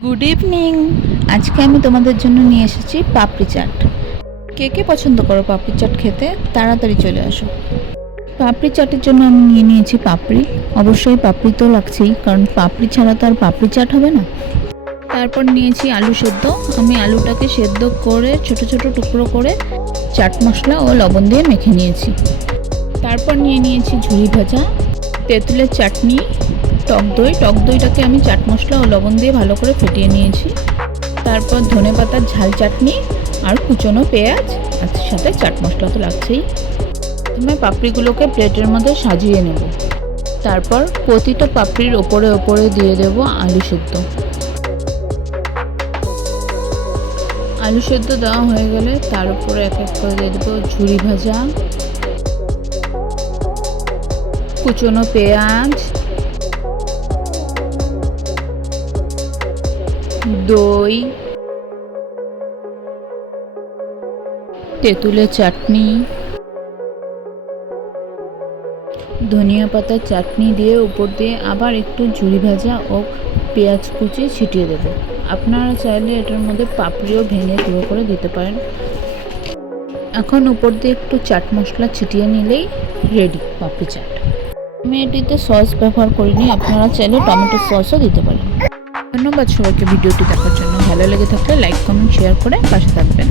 Good evening. আজকে আমি তোমাদের জন্য নিয়ে এসেছি পাপড়ি চাট। কে কে পছন্দ করো পাপড়ি চাট খেতে? তাড়াতাড়ি চলে আসো। পাপড়ি চাটের জন্য আমি নিয়ে নিয়েছি পাপড়ি। অবশ্যই পাপড়ি তো লাগছেই, কারণ পাপড়ি ছাড়া তো আর পাপড়ি চাট হবে না। তারপর নিয়েছি আলু সেদ্ধ। আমি আলুটাকে সেদ্ধ করে ছোট ছোট টুকরো করে চাট মশলা ও লবণ দিয়ে মেখে নিয়েছি। তারপর নিয়ে নিয়েছি ঝুরি ভাজা, তেঁতুলের চাটনি, টক দইটাকে আমি চাট মশলা ও লবণ দিয়ে ভালো করে ফেটিয়ে নিয়েছি। তারপর ধনেপাতার ঝাল চাটনি আর কুচনো পেঁয়াজ, আর সাথে চাট মশলা তো লাগছেই। প্রথমে পাপড়িগুলোকে প্লেটের মধ্যে সাজিয়ে নেব। তারপর প্রতিটা পাপড়ির ওপরে ওপরে দিয়ে দেব আলু সেদ্ধ। আলু সেদ্ধ দেওয়া হয়ে গেলে তার উপরে এক এক করে দিয়ে দেবো ঝুরি ভাজা, কুচনো পেঁয়াজ, দই, তেঁতুলের চাটনি, ধনিয়া পাতার চাটনি দিয়ে উপর দিয়ে আবার একটু ঝুরি ভাজা ও পেঁয়াজ কুচি ছিটিয়ে দেব। আপনারা চাইলে এটার মধ্যে পাপড়িও ভেঙে গুঁড়ো করে দিতে পারেন। এখন উপর দিয়ে একটু চাট মশলা ছিটিয়ে নিলেই রেডি পাপড়ি চাট। আমি এটিতে সস ব্যবহার করিনি, আপনারা চাইলে টমেটো সসও দিতে পারেন। ধন্যবাদ সবাইকে ভিডিওটি দেখার জন্য। ভালো লেগে থাকলে লাইক, কমেন্ট, শেয়ার করে পাশে থাকবেন।